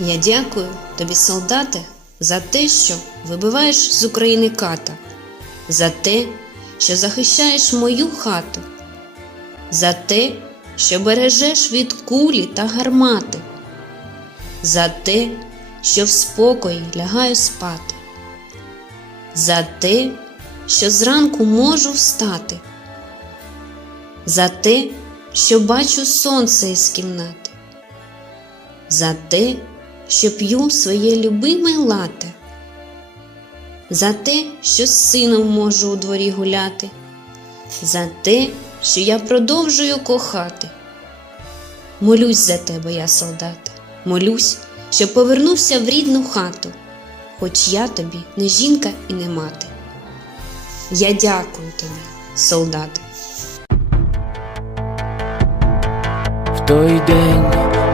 Я дякую тобі, солдате, за те, що вибиваєш з України ката, за те, що захищаєш мою хату, за те, що бережеш від кулі та гармати, за те, що в спокої лягаю спати, за те, що зранку можу встати, за те, що бачу сонце із кімнати, за те, що п'ю своє любиме лате, за те, що з сином можу у дворі гуляти, за те, що я продовжую кохати. Молюсь за тебе, я солдате, молюсь, щоб повернувся в рідну хату, хоч я тобі не жінка і не мати. Я дякую тобі, солдате. В той день,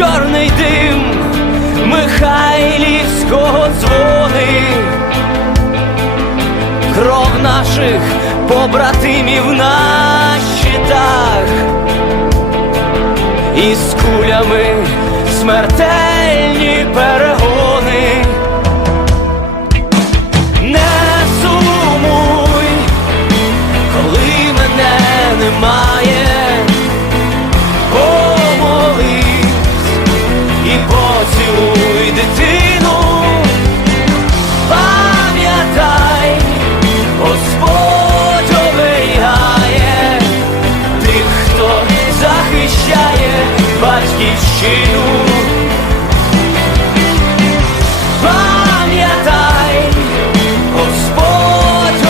чорний дим Михайлівського дзвони, кров наших побратимів на щитах, і з кулями смертельні захищає батьківщину. Пам'ятай, Господь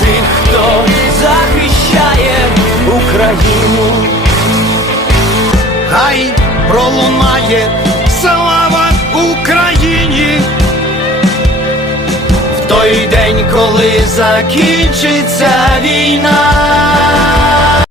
тих, хто захищає Україну. Хай пролунає слава Україні. В той день, коли закінчиться війна.